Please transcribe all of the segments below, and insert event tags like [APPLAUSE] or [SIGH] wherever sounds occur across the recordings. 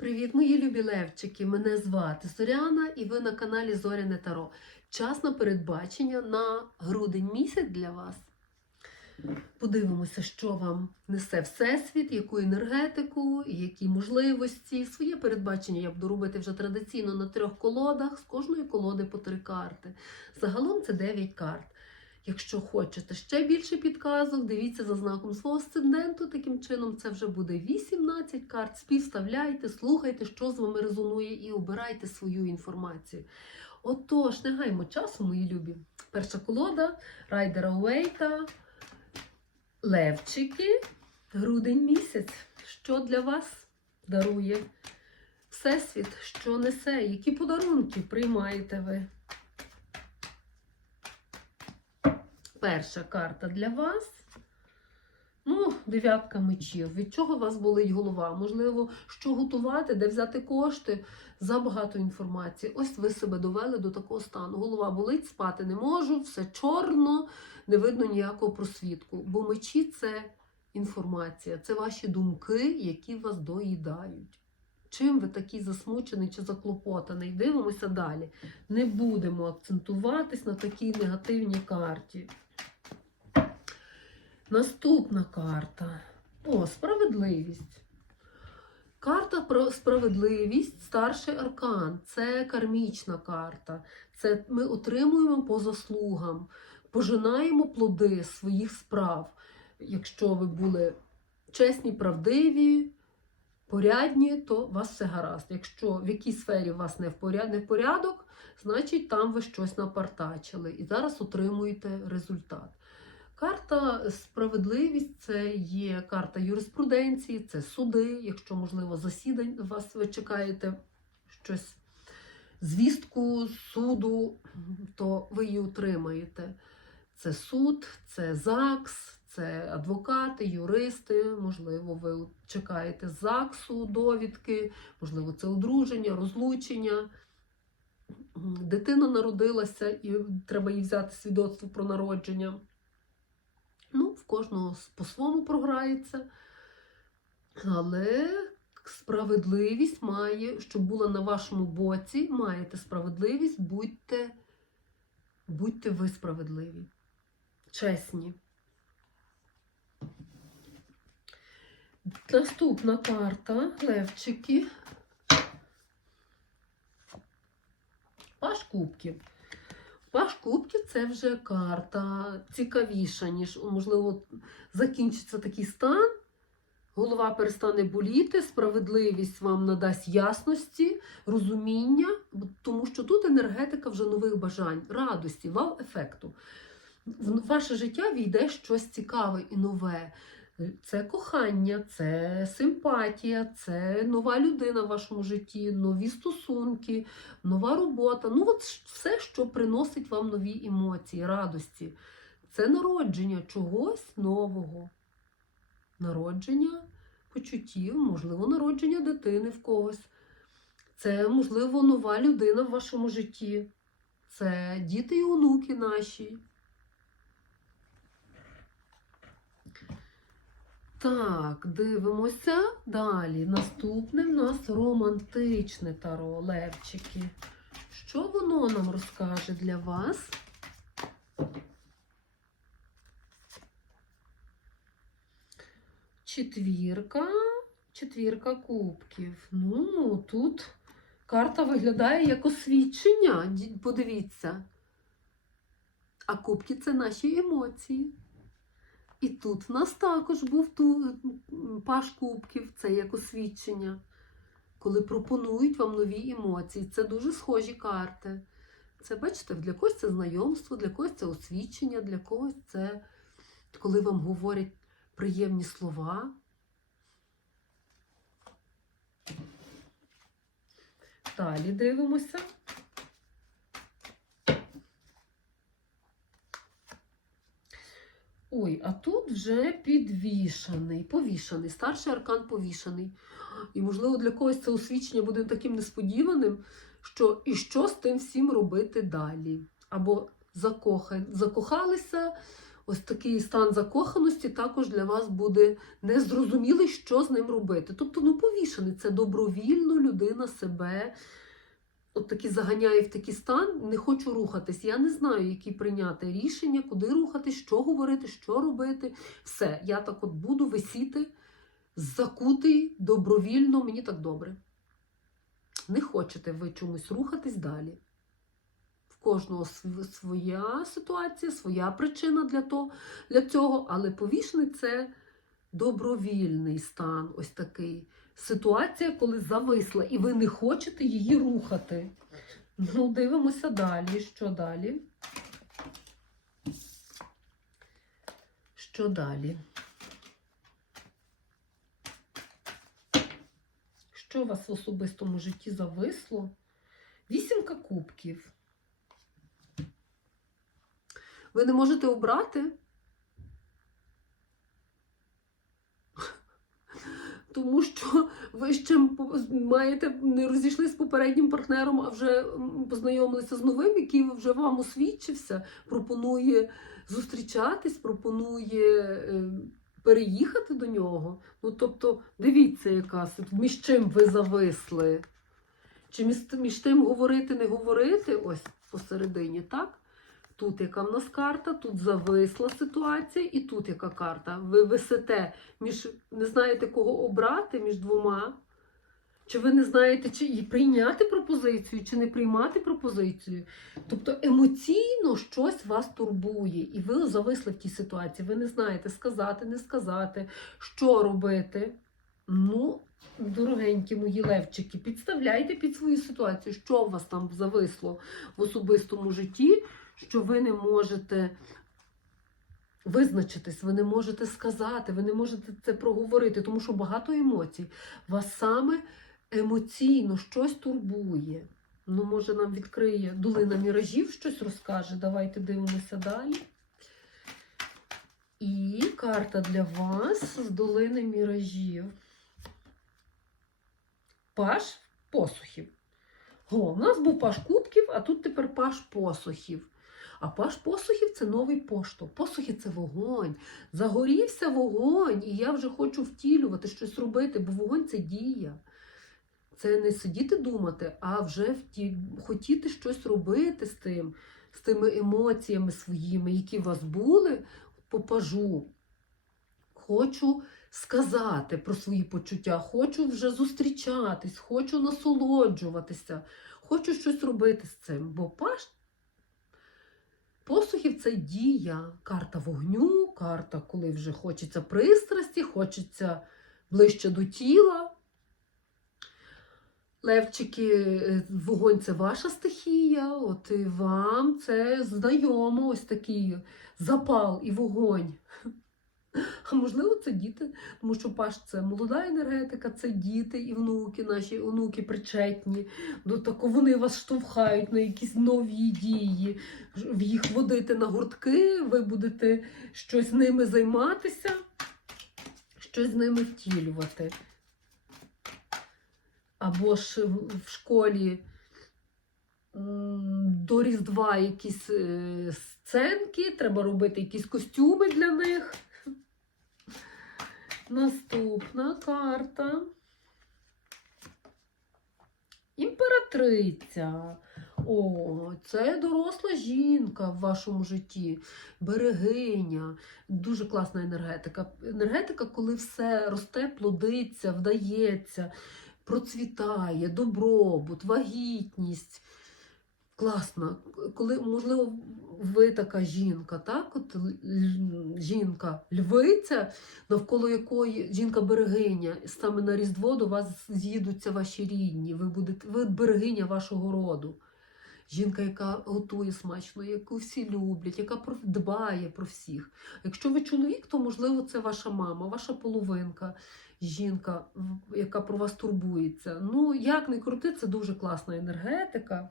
Привіт, мої любі левчики! Мене звати Зоряна і ви на каналі Зоряне Таро. Час на передбачення на грудень місяць для вас. Подивимося, що вам несе Всесвіт, яку енергетику, які можливості. Своє передбачення я буду робити вже традиційно на трьох колодах, з кожної колоди по три карти. Загалом це 9 карт. Якщо хочете ще більше підказок, дивіться за знаком свого асценденту. Таким чином, це вже буде 18 карт. Співставляйте, слухайте, що з вами резонує, і обирайте свою інформацію. Отож, не гаймо часу, мої любі. Перша колода Райдера Уейта, Левчики, грудень місяць. Що для вас дарує Всесвіт, що несе, які подарунки приймаєте ви? Перша карта для вас. Ну, дев'ятка мечів. Від чого вас болить голова? Можливо, що готувати, де взяти кошти? Забагато інформації. Ось ви себе довели до такого стану. Голова болить, спати не можу, все чорно, не видно ніякого просвітку. Бо мечі це інформація, це ваші думки, які вас доїдають. Чим ви такий засмучений чи заклопотаний? Дивимося далі. Не будемо акцентуватись на такій негативній карті. Наступна карта. О, справедливість. Карта про справедливість, старший аркан. Це кармічна карта. Це ми отримуємо по заслугам, пожинаємо плоди своїх справ. Якщо ви були чесні, правдиві, порядні, то у вас все гаразд. Якщо в якій сфері у вас не в порядок, значить там ви щось напартачили і зараз отримуєте результат. Карта справедливість це є карта юриспруденції, це суди. Якщо, можливо, засідань вас ви чекаєте щось, звістку суду, то ви її отримаєте. Це суд, це ЗАГС, це адвокати, юристи. Можливо, ви чекаєте ЗАГСу довідки, можливо, це одруження, розлучення. Дитина народилася і треба їй взяти свідоцтво про народження. Ну, в кожного по-своєму програється. Але справедливість має, щоб була на вашому боці, маєте справедливість, будьте, будьте ви справедливі, чесні. Наступна карта Левчики. Паш кубків. Паш кубків це вже карта цікавіша, ніж, можливо, закінчиться такий стан. Голова перестане боліти, справедливість вам надасть ясності, розуміння, тому що тут енергетика вже нових бажань, радості, вау-ефекту. В ваше життя війде щось цікаве і нове. Це кохання, це симпатія, це нова людина в вашому житті, нові стосунки, нова робота. Ну, от все, що приносить вам нові емоції, радості. Це народження чогось нового. Народження почуттів, можливо, народження дитини в когось. Це, можливо, нова людина в вашому житті. Це діти і онуки наші. Так, дивимося далі. Наступне в нас романтичне таро, левчики. Що воно нам розкаже для вас? Четвірка, четвірка кубків. Ну, тут карта виглядає як освідчення. Подивіться. А кубки це наші емоції. І тут в нас також був ту, паш кубків, це як освідчення, коли пропонують вам нові емоції. Це дуже схожі карти. Це, бачите, для когось це знайомство, для когось це освідчення, для когось це коли вам говорять приємні слова. Далі дивимося. Ой, а тут вже підвішаний, повішаний, старший аркан повішаний. І, можливо, для когось це освічення буде таким несподіваним, що і що з тим всім робити далі. Або закоха... закохалися, ось такий стан закоханості також для вас буде незрозумілий, що з ним робити. Тобто, ну, повішений це добровільно людина себе от таки заганяє в такий стан, не хочу рухатись. Я не знаю, які прийняти рішення, куди рухатись, що говорити, що робити. Все, я так от буду висіти, закутий, добровільно, мені так добре. Не хочете ви чомусь рухатись далі. В кожного своя ситуація, своя причина для, того, для цього, але повішений це добровільний стан, ось такий. Ситуація, коли зависла, і ви не хочете її рухати. Ну, дивимося далі. Що далі? Що далі? Що у вас в особистому житті зависло? Вісімка кубків. Ви не можете обрати? Тому що ви ще маєте не розійшлися з попереднім партнером, а вже познайомилися з новим, який вже вам освідчився, пропонує зустрічатись, пропонує е, переїхати до нього. Ну, тобто, дивіться, яка між чим ви зависли. Чи між, між тим говорити, не говорити, ось посередині, так? Тут яка в нас карта, тут зависла ситуація, і тут яка карта. Ви висите між не знаєте, кого обрати між двома. Чи ви не знаєте, чи прийняти пропозицію, чи не приймати пропозицію. Тобто емоційно щось вас турбує, і ви зависли в тій ситуації. Ви не знаєте сказати, не сказати, що робити. Ну, дорогенькі мої левчики, підставляйте під свою ситуацію, що у вас там зависло в особистому житті, що ви не можете визначитись, ви не можете сказати, ви не можете це проговорити, тому що багато емоцій. Вас саме емоційно щось турбує. Ну, може, нам відкриє долина міражів, щось розкаже. Давайте дивимося далі. І карта для вас з долини міражів. Паш посухів. О, у нас був паш кубків, а тут тепер паш посухів. А паш посухів це новий поштовх. Посухи це вогонь. Загорівся вогонь, і я вже хочу втілювати, щось робити, бо вогонь це дія. Це не сидіти думати, а вже вті... хотіти щось робити з тим, з тими емоціями своїми, які у вас були по пажу. Хочу сказати про свої почуття, хочу вже зустрічатись, хочу насолоджуватися, хочу щось робити з цим. Бо паш посухів це дія, карта вогню, карта, коли вже хочеться пристрасті, хочеться ближче до тіла. Левчики, е, вогонь це ваша стихія, от і вам це знайомо, ось такий запал і вогонь. [LAUGHS] А можливо, це діти, тому що паш це молода енергетика, це діти і внуки, наші онуки причетні до такого. Вони вас штовхають на якісь нові дії, їх водити на гуртки, ви будете щось ними займатися, щось з ними втілювати. Або ж в в школі до Різдва якісь е, сценки, треба робити якісь костюми для них. Наступна карта. Імператриця. О, це доросла жінка в вашому житті, берегиня, дуже класна енергетика. Енергетика, коли все росте, плодиться, вдається, процвітає, добробут, вагітність. Класно, коли, можливо, ви така жінка, так? От жінка львиця, навколо якої жінка берегиня, саме на Різдво до вас з'їдуться ваші рідні, ви будете ви берегиня вашого роду. Жінка, яка готує смачно, яку всі люблять, яка дбає про всіх. Якщо ви чоловік, то можливо це ваша мама, ваша половинка, жінка, яка про вас турбується. Ну, як не крути, це дуже класна енергетика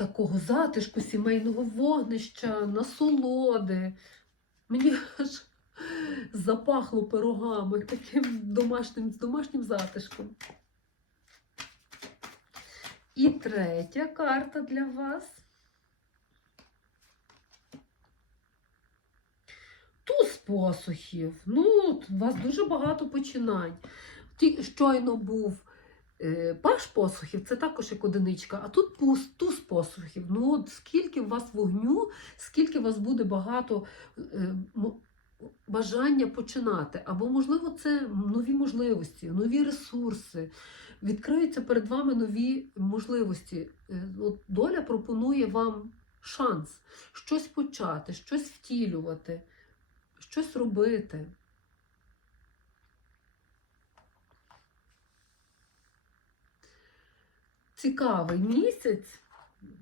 такого затишку, сімейного вогнища, насолоди. Мені аж запахло пирогами таким домашнім, з домашнім затишком. І третя карта для вас. посухів. Ну, у вас дуже багато починань. Ті, щойно був паш посухів, це також як одиничка, а тут туз посухів. Ну, от скільки у вас вогню, скільки у вас буде багато е, бажання починати. Або, можливо, це нові можливості, нові ресурси. Відкриються перед вами нові можливості. Е, От доля пропонує вам шанс щось почати, щось втілювати, щось робити. Цікавий місяць,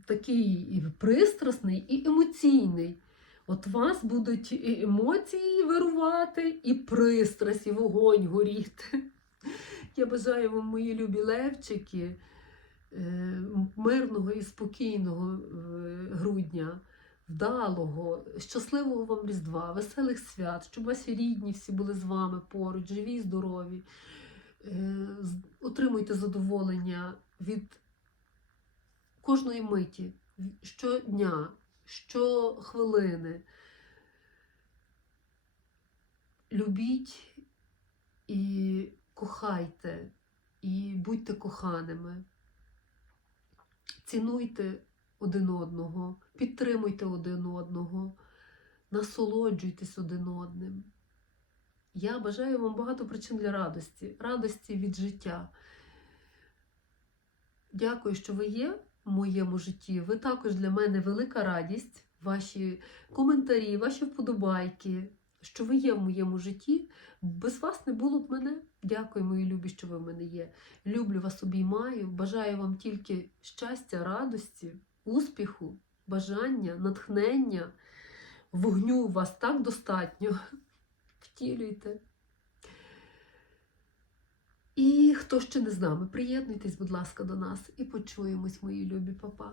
такий і пристрасний, і емоційний. От у вас будуть і емоції вирувати, і пристрасть, і вогонь горіти. Я бажаю вам, мої любі левчики, е, мирного і спокійного е, грудня, вдалого, щасливого вам Різдва, веселих свят, щоб ваші рідні всі були з вами поруч, живі і здорові. Е, Отримуйте задоволення від кожної миті, щодня, щохвилини. Любіть і кохайте, і будьте коханими. Цінуйте один одного, підтримуйте один одного, насолоджуйтесь один одним. Я бажаю вам багато причин для радості, радості від життя. Дякую, що ви є моєму житті. Ви також для мене велика радість, ваші коментарі, ваші вподобайки, що ви є в моєму житті. Без вас не було б мене. Дякую, мої любі, що ви в мене є. Люблю вас, обіймаю. Бажаю вам тільки щастя, радості, успіху, бажання, натхнення. Вогню у вас так достатньо. [LAUGHS] Втілюйте. І хто ще не з нами, приєднуйтесь, будь ласка, до нас і почуємось, мої любі папа.